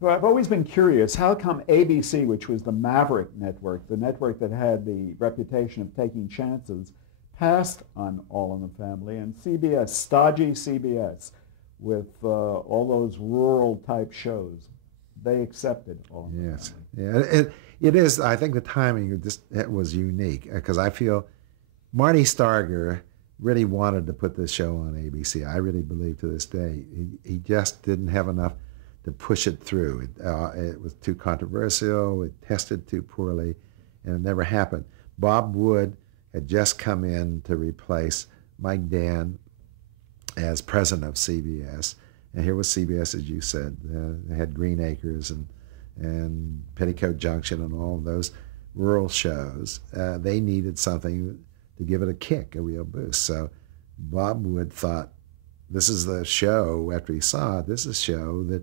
Well, I've always been curious, how come ABC, which was the maverick network, the network that had the reputation of taking chances, passed on All in the Family, and CBS, stodgy CBS, with all those rural type shows, they accepted All in the Yes, Family. yeah, it is. I think the timing of this it was unique because I feel Marty Starger really wanted to put this show on ABC. I really believe to this day he just didn't have enough to push it through. It was too controversial. It tested too poorly, and it never happened. Bob Wood had just come in to replace Mike Dan as president of CBS, and here was CBS, as you said. They had Green Acres and Petticoat Junction and all of those rural shows. They needed something to give it a kick, a real boost. So Bob Wood thought, this is the show, after he saw it, this is a show that,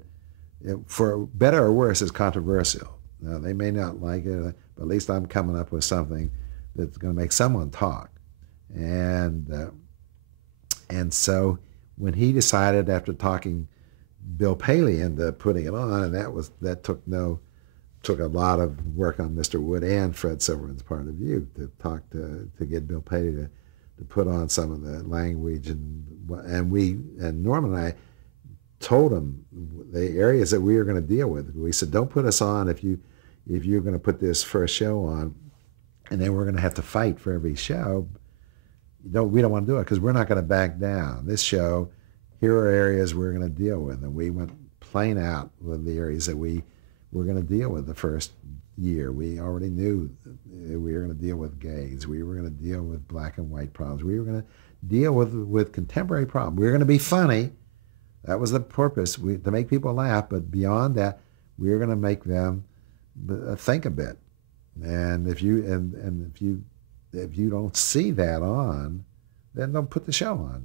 for better or worse, is controversial. Now, they may not like it, but at least I'm coming up with something that's going to make someone talk. And so when he decided, after talking Bill Paley into putting it on, and that took a lot of work on Mr. Wood and Fred Silverman's part of view to talk to get Bill Paley to put on some of the language, and Norm and I told him the areas that we were going to deal with. We said, don't put us on if you're going to put this first show on, and then we're going to have to fight for every show. We don't want to do it because we're not going to back down. This show, here are areas we're going to deal with, and we went plain out with the areas that we were going to deal with the first year. We already knew we were going to deal with gays. We were going to deal with black and white problems. We were going to deal with contemporary problems. We were going to be funny. That was the purpose, to make people laugh. But beyond that, we were going to make them think a bit. And if you don't see that on, then don't put the show on.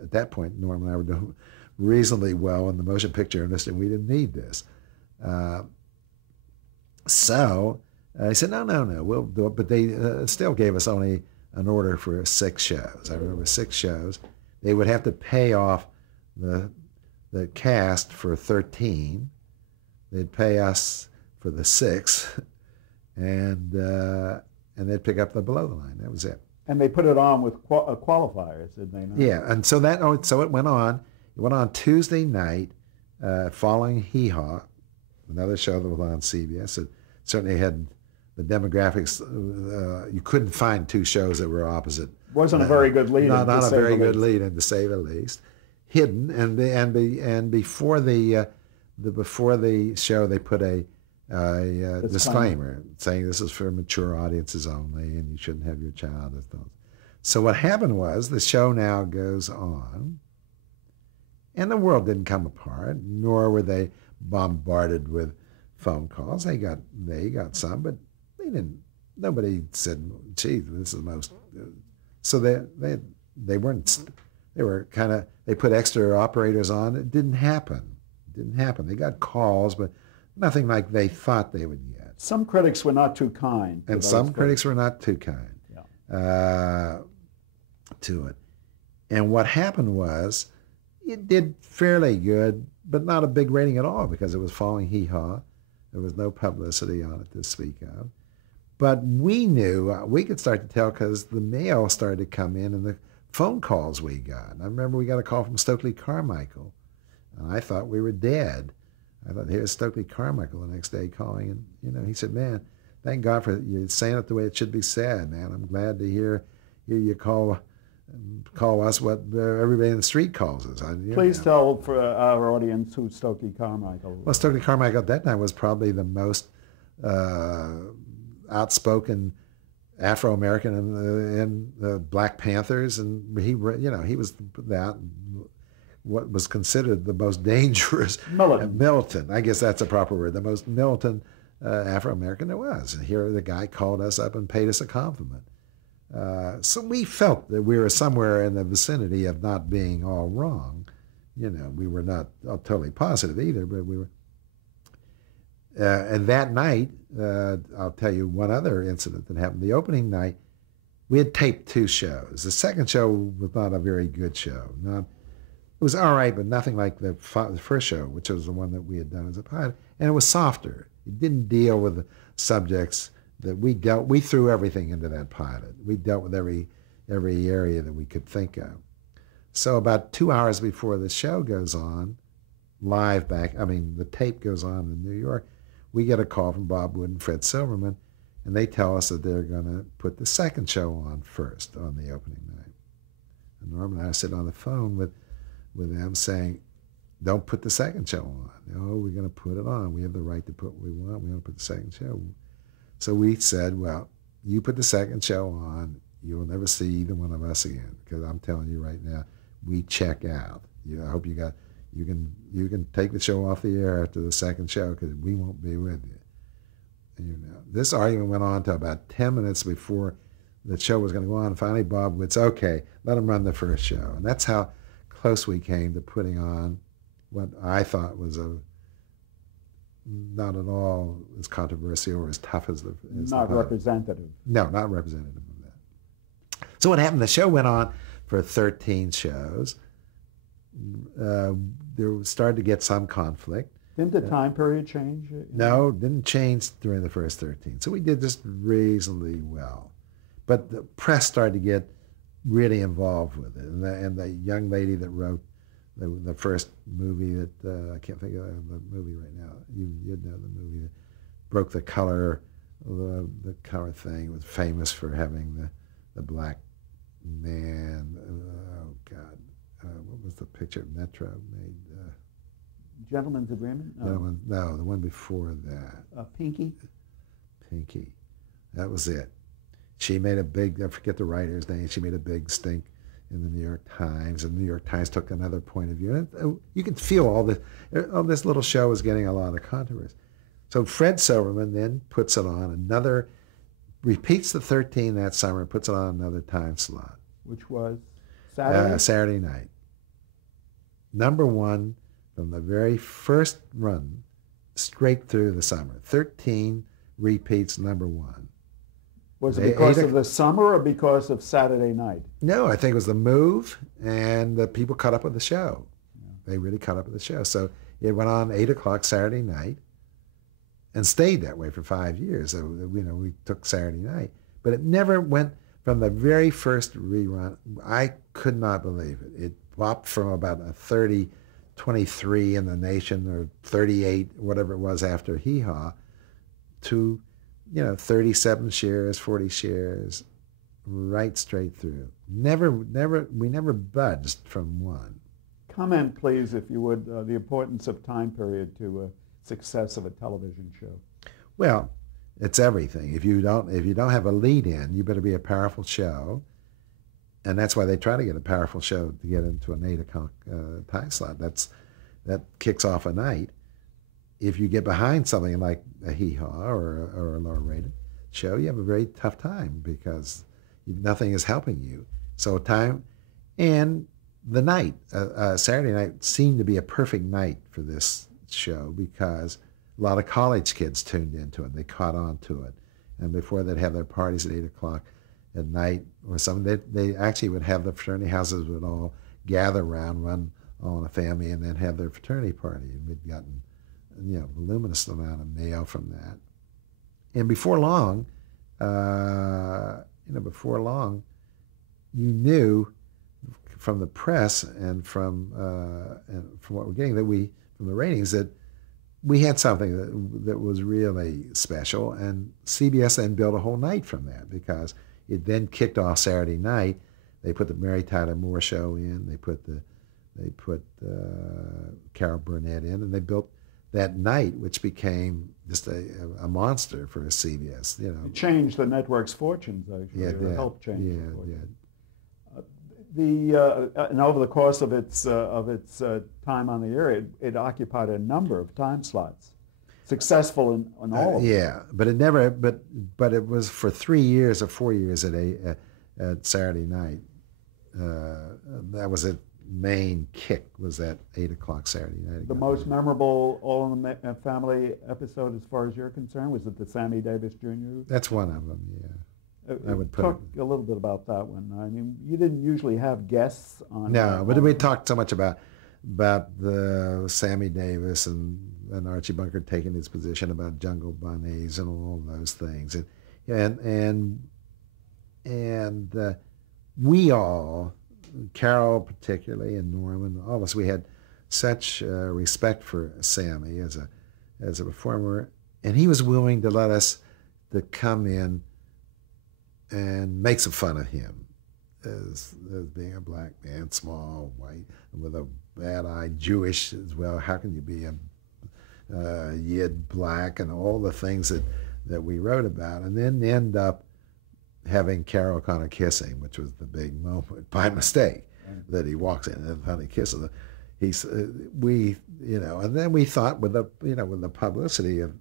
At that point, Norm and I were doing reasonably well in the motion picture industry, and we didn't need this. So I said, no, we'll do it. But they still gave us only an order for 6 shows. I remember 6 shows. They would have to pay off the cast for 13. They'd pay us for the 6, and they'd pick up the below the line. That was it. And they put it on with qualifiers, did they not? Yeah, and so it went on. It went on Tuesday night, following Hee Haw, another show that was on CBS. It certainly had the demographics. You couldn't find 2 shows that were opposite. Wasn't a very good lead. Not a very good lead, in to say the least. Hidden, and before the show, they put a disclaimer saying this is for mature audiences only, and you shouldn't have your child as those. So what happened was the show now goes on, and the world didn't come apart, nor were they bombarded with phone calls. They got some, but they didn't. Nobody said, "Gee, this is the most." So they weren't. They were kind of. They put extra operators on. It didn't happen. They got calls, but nothing like they thought they would get. Some critics were not too kind. And some critics were not too kind to it. And what happened was, it did fairly good, but not a big rating at all because it was following Hee Haw. There was no publicity on it to speak of. But we knew, we could start to tell because the mail started to come in and the phone calls we got. And I remember we got a call from Stokely Carmichael, and I thought we were dead. I thought, here's Stokely Carmichael the next day calling, and he said, "Man, thank God for you saying it the way it should be said, man. I'm glad to hear you call us what everybody in the street calls us." Please tell for our audience who Stokely Carmichael was. Well, Stokely Carmichael at that time was probably the most outspoken Afro-American in the Black Panthers, and he was that. What was considered the most dangerous militant. I guess that's a proper word. The most militant Afro-American there was. And here the guy called us up and paid us a compliment. So we felt that we were somewhere in the vicinity of not being all wrong. We were not totally positive either, but we were. And that night, I'll tell you one other incident that happened. The opening night, we had taped 2 shows. The second show was not a very good show. It was all right, but nothing like the first show, which was the one that we had done as a pilot. And it was softer. It didn't deal with the subjects that we dealt. We threw everything into that pilot. We dealt with every area that we could think of. So about 2 hours before the show goes on, the tape goes on in New York, we get a call from Bob Wood and Fred Silverman, and they tell us that they're going to put the second show on first on the opening night. And Norm and I sit on the phone with them saying, don't put the second show on. No, we're going to put it on. We have the right to put what we want. We want to put the second show. So we said, well, you put the second show on, you'll never see either one of us again, because I'm telling you right now, we check out. I hope you can take the show off the air after the second show, because we won't be with you. And, this argument went on to about 10 minutes before the show was going to go on. Finally, Bob would say, okay, let him run the first show. And that's how close we came to putting on what I thought was not at all as controversial or as tough as not representative. No, not representative of that. So what happened? The show went on for 13 shows. There started to get some conflict. Didn't the time period change? No, didn't change during the first 13. So we did just reasonably well. But the press started to get really involved with it. And the young lady that wrote the first movie that, I can't think of the movie right now. You'd know the movie that broke the color thing. It was famous for having the black man. Oh, God. What was the picture Metro made? Gentleman's Agreement? No, the one before that. Pinky? Pinky. That was it. She made a big, I forget the writer's name, she made a big stink in the New York Times, and the New York Times took another point of view. And you can feel all this little show is getting a lot of controversy. So Fred Silverman then puts it on repeats the 13 that summer, puts it on another time slot. Which was Saturday? Saturday night. Number one from the very first run, straight through the summer. 13 repeats, number one. Was it because of the summer or because of Saturday night? No, I think it was the move, and the people caught up with the show. Yeah. They really caught up with the show. So it went on 8 o'clock Saturday night and stayed that way for 5 years. So, we took Saturday night. But it never went from the very first rerun. I could not believe it. It dropped from about a 23 in the nation, or 38, whatever it was after Hee Haw, to 37 shares, 40 shares, right straight through. We never budged from one. Comment, please, if you would, the importance of time period to a success of a television show. Well, it's everything. If you don't have a lead in, you better be a powerful show, and that's why they try to get a powerful show to get into an 8 o'clock time slot. That kicks off a night. If you get behind something like a Hee Haw or a lower rated show, you have a very tough time because nothing is helping you. So time and the night, Saturday night seemed to be a perfect night for this show because a lot of college kids tuned into it. They caught on to it. And before they'd have their parties at 8 o'clock at night or something, they actually would have the fraternity houses would all gather around, run all in a family, and then have their fraternity party. And we'd gotten voluminous amount of mail from that. And before long, you knew from the press and from what we're getting from the ratings that we had something that was really special. And CBS then built a whole night from that because it then kicked off Saturday night. They put the Mary Tyler Moore Show in. They put Carol Burnett in, and they built that night, which became just a monster for CBS. It changed the network's fortunes, actually. Yeah, it did. Helped change yeah, the fortunes. It did. And over the course of its time on the air, it occupied a number of time slots, successful in all of them. Yeah, but it never. But it was for 3 years or 4 years at Saturday night. That was it. Main kick was that 8 o'clock Saturday night. The most memorable All in the Family episode, as far as you're concerned, was it the Sammy Davis Jr.? That's one of them. Yeah, I would talk a little bit about that one. I mean, you didn't usually have guests on. No, but we talked so much about Sammy Davis and Archie Bunker taking his position about jungle bunnies and all those things, and we all, Carol particularly, and Norman, all of us, we had such respect for Sammy as a performer, and he was willing to let us to come in and make some fun of him as being a black man, small, white, with a bad eye, Jewish as well. How can you be a Yid black, and all the things that we wrote about, and then end up having Carol kind of kissing, which was the big moment by mistake, that he walks in and finally kisses her. And then we thought with the publicity of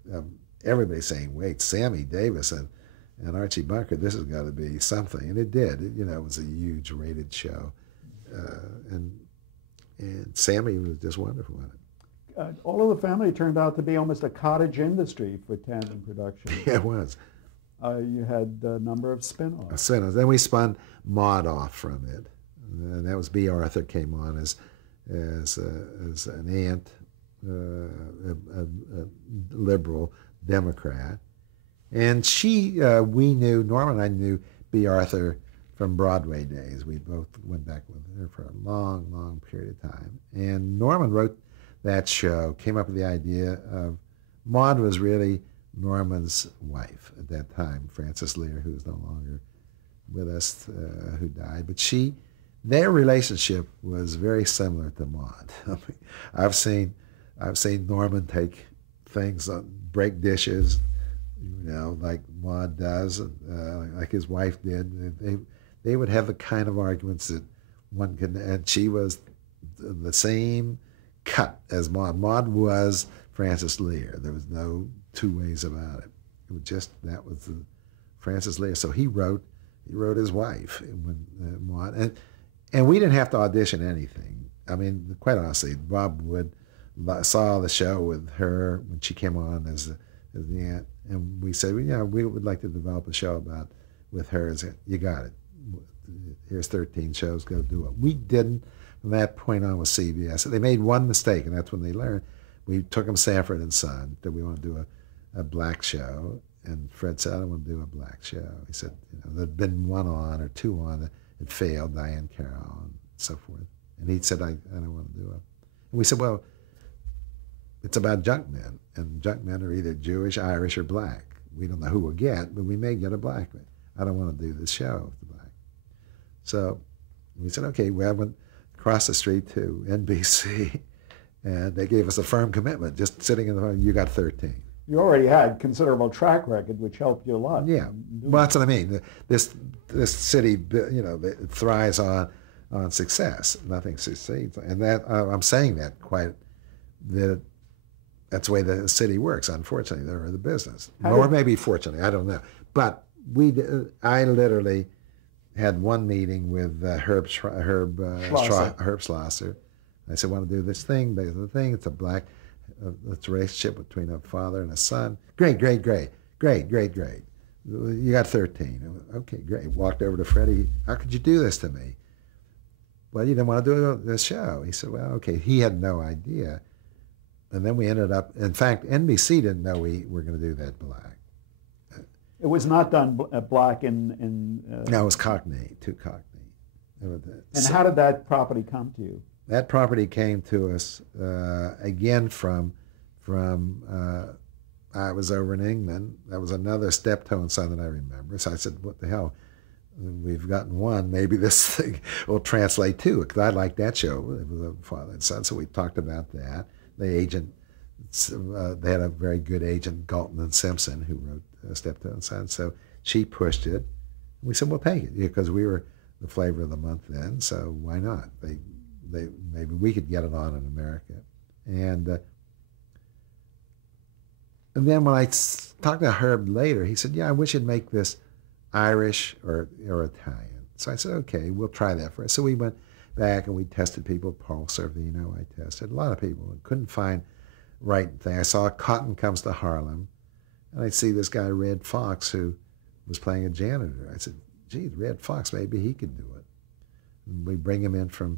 everybody saying, wait, Sammy Davis and Archie Bunker, this has got to be something, and it did. It was a huge rated show, and Sammy was just wonderful in it. All of the Family turned out to be almost a cottage industry for tandem production. Yeah, it was. You had a number of spin-offs. Then we spun Maude off from it, and that was B. Arthur came on as an aunt, a liberal Democrat, and we knew, Norma and I knew B. Arthur from Broadway days. We both went back with her for a long, long period of time, and Norman wrote that show, came up with the idea of Maude was really Norman's wife at that time, Frances Lear, who is no longer with us, who died. But their relationship was very similar to Maude. I mean, I've seen Norman take things, break dishes, like Maude does, like his wife did. They would have the kind of arguments that one could, and she was the same cut as Maude. Maude was Frances Lear. There was no two ways about it. It was just, that was the Frances Lear. So he wrote his wife when Maude, and we didn't have to audition anything. I mean, quite honestly, Bob Wood saw the show with her when she came on as the aunt, and we said, we would like to develop a show with her. You got it. Here's 13 shows. Go do it. We didn't. From that point on with CBS, they made one mistake, and that's when they learned. We took them Sanford and Son, that we want to do a black show, and Fred said, I don't want to do a black show. He said, there'd been one on or two on that had failed, Diane Carroll and so forth. And he said, I don't want to do it. And we said, well, it's about junk men, and junk men are either Jewish, Irish, or black. We don't know who we'll get, but we may get a black man. I don't want to do this show with the black. So we said, okay, well, I went across the street to NBC, and they gave us a firm commitment, just sitting in the phone, you got 13. You already had considerable track record, which helped you a lot. Yeah, well, that's what I mean. This city, it thrives on success. Nothing succeeds, and that I'm saying that that's the way the city works. Unfortunately, they're the business, or maybe fortunately, I don't know. But I literally had one meeting with Herb Schlosser. I said, I want to do this thing, based on the thing. It's a it's a relationship between a father and a son. Great. You got 13. Okay, great. Walked over to Freddie. How could you do this to me? Well, you didn't want to do this show. He said, well, okay. He had no idea. And then we ended up, in fact, NBC didn't know we were going to do that black. It was not done black in No, it was Cockney, too Cockney. And how did that property come to you? That property came to us again from I was over in England. That was another Steptoe and Son that I remember. So I said, what the hell? We've gotten one. Maybe this thing will translate too, because I liked that show. It was a father and son. So we talked about that. The agent, they had a very good agent, Galton and Simpson, who wrote Steptoe and Son. So she pushed it. We said, we'll take it, because we were the flavor of the month then. So why not? Maybe we could get it on in America. And then when I talked to Herb later, he said, yeah, I wish you'd make this Irish or Italian. So I said, okay, we'll try that first. So we went back and we tested people. Paul Sorvino, I tested a lot of people. Couldn't find right thing. I saw Cotton Comes to Harlem, and I see this guy, Red Fox, who was playing a janitor. I said, geez, Red Fox, maybe he could do it. And we bring him in from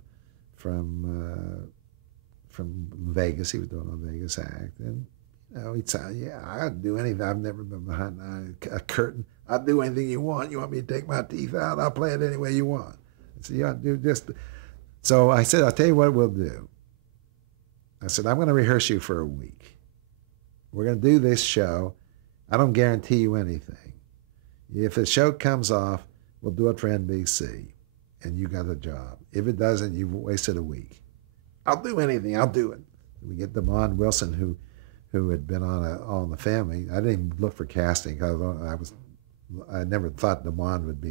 from Vegas. He was doing a Vegas act. And, he'd say, yeah, I'd do anything. I've never been behind a curtain. I'll do anything you want. You want me to take my teeth out? I'll play it any way you want. I said, yeah, do just. So I said, I'll tell you what we'll do. I said, I'm going to rehearse you for a week. We're going to do this show. I don't guarantee you anything. If the show comes off, we'll do it for NBC, and you got a job. If it doesn't, you've wasted a week. I'll do anything. I'll do it. We get Damon Wilson, who had been on All in the Family. I didn't even look for casting because I never thought Damon would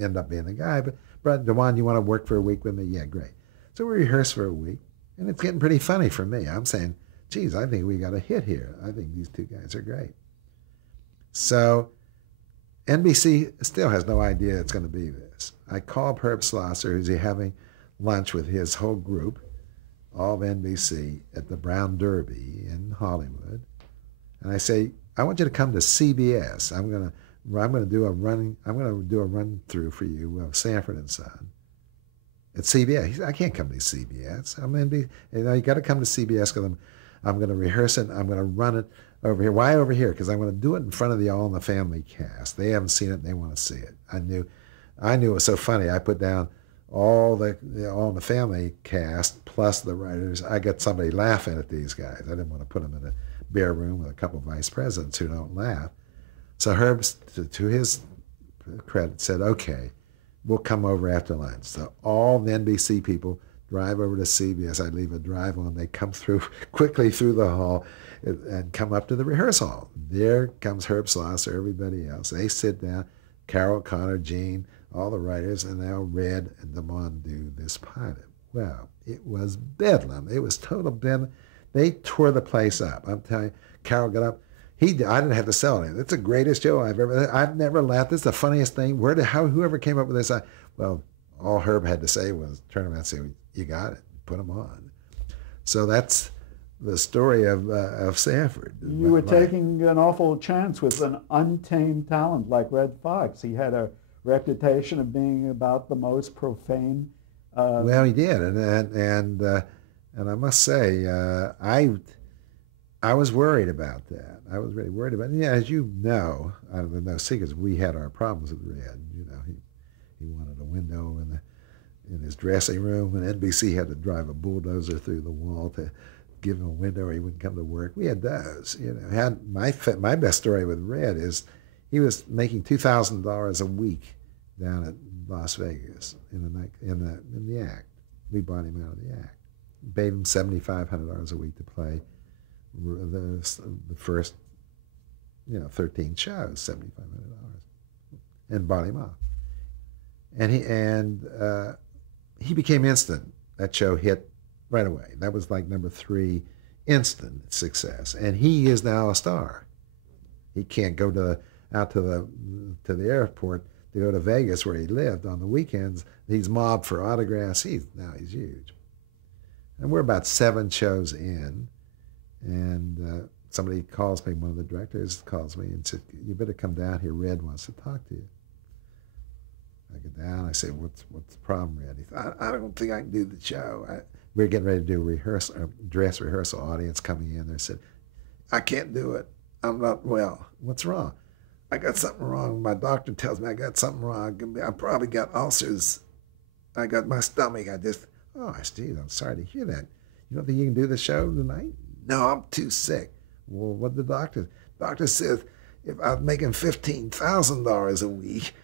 end up being the guy. But Damon, you want to work for a week with me? Yeah, great. So we rehearsed for a week, and it's getting pretty funny for me. I'm saying, geez, I think we got a hit here. I think these two guys are great. So NBC still has no idea it's going to be this. I called Herb Schlosser, who's having lunch with his whole group, all of NBC, at the Brown Derby in Hollywood, and I say, I want you to come to CBS. I'm going to do a run through for you of Sanford and Son at CBS. He said, I can't come to CBS. You got to come to CBS because I'm going to rehearse it. I'm going to run it over here. Why over here? Because I'm going to do it in front of the All in the Family cast. They haven't seen it, and they want to see it. I knew it was so funny. I put down all All in the Family cast plus the writers. I got somebody laughing at these guys. I didn't want to put them in a bare room with a couple of vice presidents who don't laugh. So Herb, to his credit, said, okay, we'll come over after lunch. So all the NBC people drive over to CBS. I leave a drive on. They come quickly through the hall and come up to the rehearsal hall. There comes Herb Schlosser, everybody else. They sit down, Carol Connor, Gene, all the writers, and now Red and Damon do this pilot. Well, it was bedlam. It was total bedlam. They tore the place up. I'm telling you, Carol got up. I didn't have to sell it. It's the greatest show I've never laughed. This is the funniest thing. Whoever came up with this? All Herb had to say was turn around and say, you got it. Put them on. So that's the story of Sanford. You were taking an awful chance with an untamed talent like Red Fox. He had a reputation of being about the most profane. Well, he did, and I must say, I was worried about that. I was really worried about it. Yeah, as you know, out of no secrets, we had our problems with Red. He wanted a window in his dressing room, and NBC had to drive a bulldozer through the wall to give him a window or he wouldn't come to work. We had those. My best story with Red is he was making $2,000 a week down at Las Vegas in the act. We bought him out of the act. Paid him $7,500 a week to play the first 13 shows, $7,500, and bought him off. And he became instant. That show hit right away. That was like number 3, instant success. And he is now a star. He can't go out to the airport to go to Vegas where he lived on the weekends. He's mobbed for autographs. He's huge. And we're about 7 shows in, and somebody calls me, one of the directors calls me and said, you better come down here. Red wants to talk to you. I get down, I say, what's the problem, Red? He said, I don't think I can do the show. We're getting ready to do a dress rehearsal, audience coming in there. Said, I can't do it. I'm not well. What's wrong? I got something wrong. My doctor tells me I got something wrong. I probably got ulcers. I got my stomach. Steve, I'm sorry to hear that. You don't think you can do the show tonight? No, I'm too sick. Well, what did the doctor? Doctor says if I'm making $15,000 a week,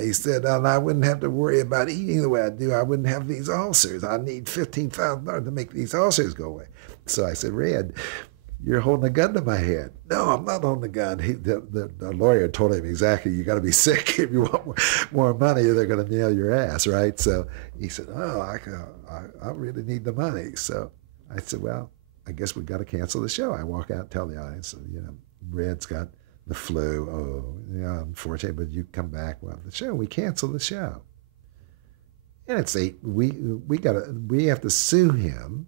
he said, and I wouldn't have to worry about eating the way I do. I wouldn't have these ulcers. I need $15,000 to make these ulcers go away. So I said, Red, you're holding a gun to my head. No, I'm not holding a gun. The lawyer told him exactly, you got to be sick if you want more money, or they're going to nail your ass, right? So he said, I really need the money. So I said, well, I guess we've got to cancel the show. I walk out and tell the audience, Red's got the flu. Unfortunately, but you come back, we'll have the show. We cancel the show. And it's we have to sue him,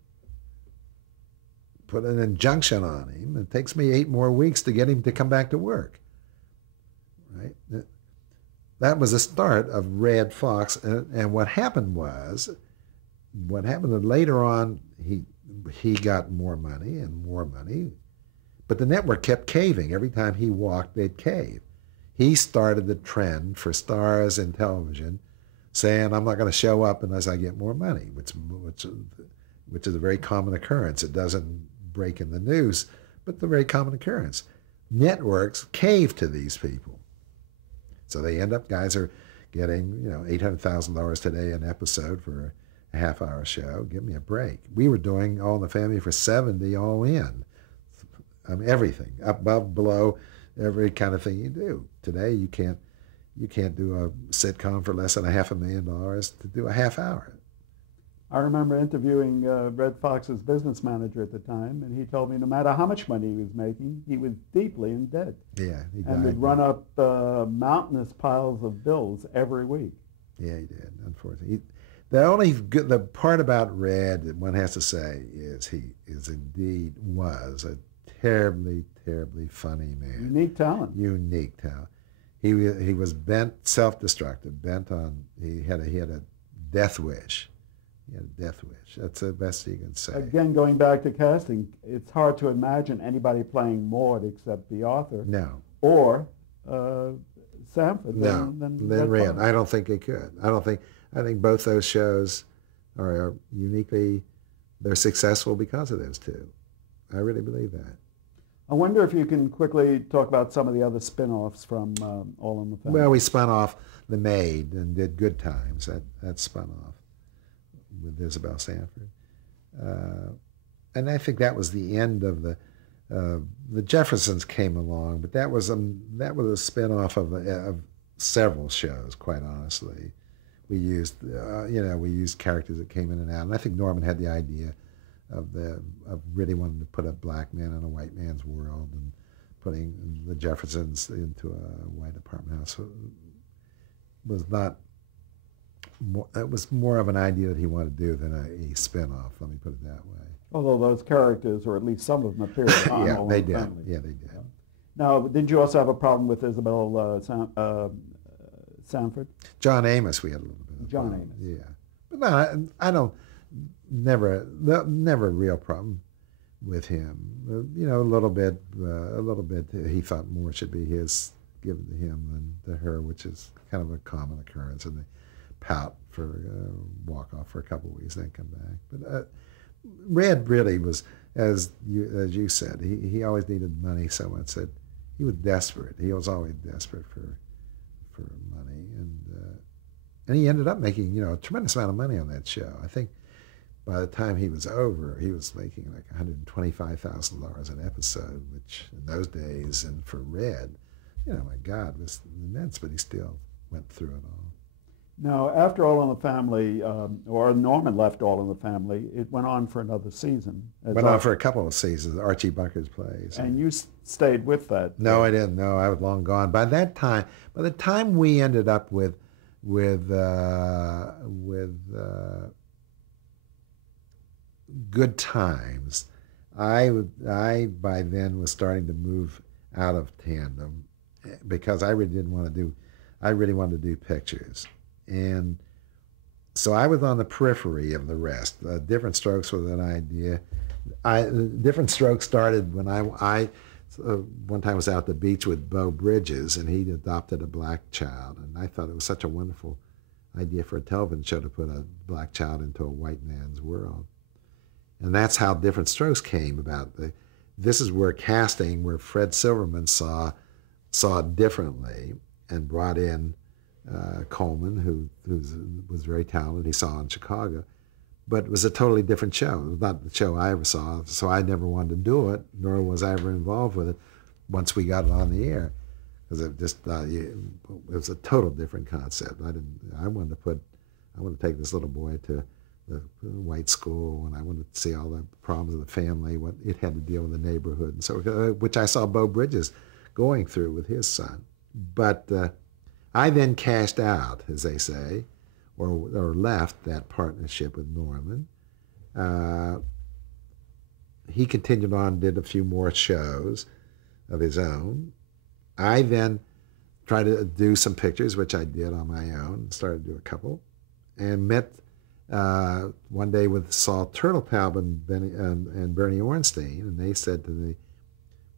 put an injunction on him. It takes me 8 more weeks to get him to come back to work. Right? That was the start of Red Fox. And what happened later on, he got more money and more money, but the network kept caving. Every time he walked, they'd cave. He started the trend for stars in television saying, I'm not going to show up unless I get more money, which is a very common occurrence. It doesn't break in the news, but it's a very common occurrence. Networks cave to these people. So they end up, guys are getting, $800,000 today an episode for a half-hour show. Give me a break. We were doing All in the Family for 70 all in. Everything, above, below, every kind of thing you do. Today you can't do a sitcom for less than $500,000 to do a half hour. I remember interviewing Red Fox's business manager at the time, and he told me no matter how much money he was making, he was deeply in debt. Yeah, he died. And would run up mountainous piles of bills every week. Yeah, he did, unfortunately. The part about Red that one has to say is he was a terribly, terribly funny man. Unique talent. Unique talent. He was self-destructive, he had a death wish. He had a death wish. That's the best you can say. Again, going back to casting, it's hard to imagine anybody playing Maud except the author. No. Or Sanford. Than Red. I don't think they could. I think both those shows are uniquely, they're successful because of those two. I really believe that. I wonder if you can quickly talk about some of the other spin-offs from All in the Family. Well, we spun off The Maid and did Good Times. That spun off with Isabel Sanford. And I think that was the end of the Jeffersons came along, but that was a spin-off of several shows, quite honestly. We used characters that came in and out, and I think Norman had the idea of really wanting to put a black man in a white man's world and putting the Jeffersons into a white apartment house. It was more of an idea that he wanted to do than a spin-off, let me put it that way. Although those characters, or at least some of them, appeared on Yeah, All they in the did. Family. Yeah, they did. Now, did you also have a problem with Isabel Sanford? John Amos, we had a little bit of John problem. Amos. Yeah. But no, I don't, never a real problem with him. A little bit, he thought more should be given to him than to her, which is kind of a common occurrence. And they pout for walk off for a couple of weeks, then come back. But Red really was, as you said, he always needed money so much that he was desperate. He was always desperate for money, and he ended up making a tremendous amount of money on that show. I think by the time he was over, he was making like $125,000 an episode, which in those days and for Red, my God, was immense. But he still went through it all. Now, after All in the Family, or Norman left All in the Family, it went on for another season. Went on for a couple of seasons, Archie Bunker's plays. And you stayed with that. No, I didn't. No, I was long gone. By the time we ended up with Good Times, I by then was starting to move out of tandem because I really wanted to do pictures. And so I was on the periphery of the rest. Different Strokes was an idea. Different Strokes started when I one time was out at the beach with Beau Bridges, and he adopted a black child. And I thought it was such a wonderful idea for a television show to put a black child into a white man's world. And that's how Different Strokes came about. This is where Fred Silverman saw it differently and brought in Coleman, who was very talented. He saw in Chicago, but it was a totally different show. It was not the show I ever saw, so I never wanted to do it, nor was I ever involved with it once we got it on the air, because it just it was a total different concept. I wanted to take this little boy to the white school, and I wanted to see all the problems of the family, what it had to deal with the neighborhood, and so which I saw Beau Bridges going through with his son. But I then cashed out, as they say, or left that partnership with Norman. He continued on, did a few more shows of his own. I then tried to do some pictures, which I did on my own, started to do a couple, and met one day with Saul Turtlepalb and Bernie Ornstein, and they said to me,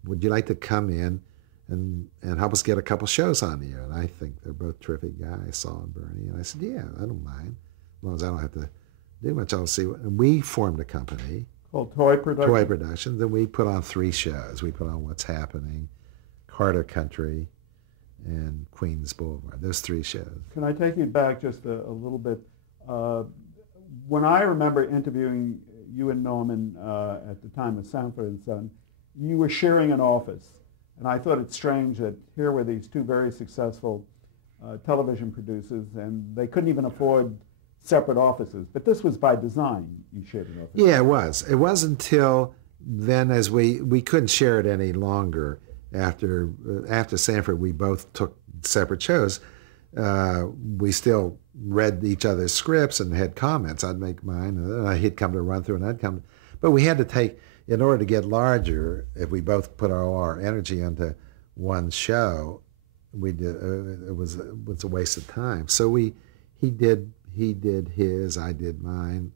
would you like to come in and help us get a couple shows on the air? And I think they're both terrific guys, Saul and Bernie. And I said, yeah, I don't mind. As long as I don't have to do much, I'll see. And we formed a company called Toy Productions. Toy Productions, and we put on 3 shows. We put on What's Happening, Carter Country, and Queens Boulevard. Those 3 shows. Can I take you back just a little bit? When I remember interviewing you and Norman at the time of Sanford and Son, you were sharing an office. And I thought it strange that here were these 2 very successful television producers, and they couldn't even afford separate offices. But this was by design, you shared an office. Yeah, it was. It was until then, as we couldn't share it any longer. After Sanford, we both took separate shows. We still read each other's scripts and had comments. I'd make mine, and he'd come to run through, and I'd come. But we had to take, in order to get larger, if we both put all our energy into one show, we did. It was a waste of time. So he did his, I did mine,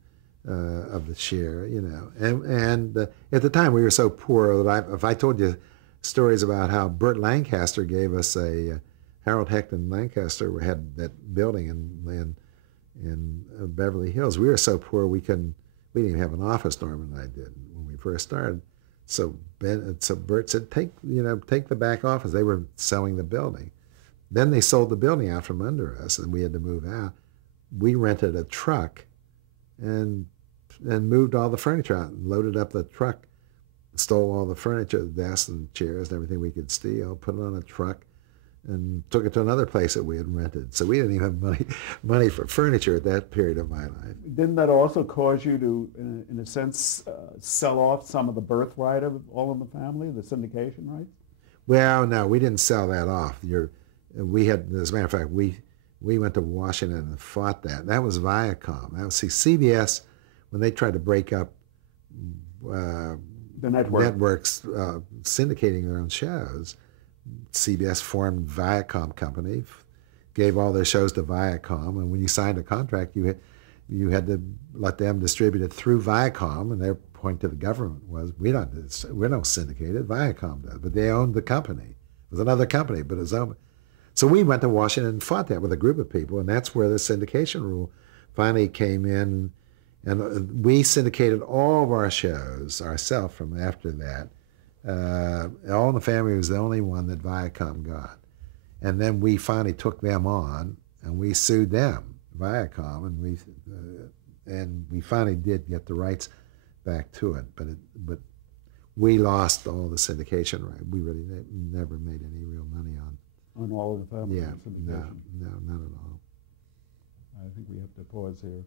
of the share, you know. And at the time we were so poor that if I told you stories about how Burt Lancaster gave us Harold Heckton Lancaster had that building in Beverly Hills. We were so poor we didn't even have an office. Norman and I did when we first started. So Burt said, take the back office. They were selling the building. Then they sold the building out from under us, and we had to move out. We rented a truck and moved all the furniture out and loaded up the truck, stole all the furniture, the desks and chairs and everything we could steal, put it on a truck, and took it to another place that we had rented. So we didn't even have money for furniture at that period of my life. Didn't that also cause you to, in a sense, sell off some of the birthright of All in the Family, the syndication rights? Well, no, we didn't sell that off. We had, as a matter of fact, we went to Washington and fought that. That was Viacom. CBS, when they tried to break up the networks syndicating their own shows, CBS formed Viacom Company, gave all their shows to Viacom, and when you signed a contract, you had to let them distribute it through Viacom, and their point to the government was, we don't syndicate it, Viacom does, but they owned the company. It was another company, but it was owned. So we went to Washington and fought that with a group of people, and that's where the syndication rule finally came in, and we syndicated all of our shows ourselves from after that. All in the Family was the only one that Viacom got. And then we finally took them on, and we sued them, Viacom, and we finally did get the rights back to it. But we lost all the syndication rights. We really never made any real money on All in the Family. Yeah, no, not at all. I think we have to pause here.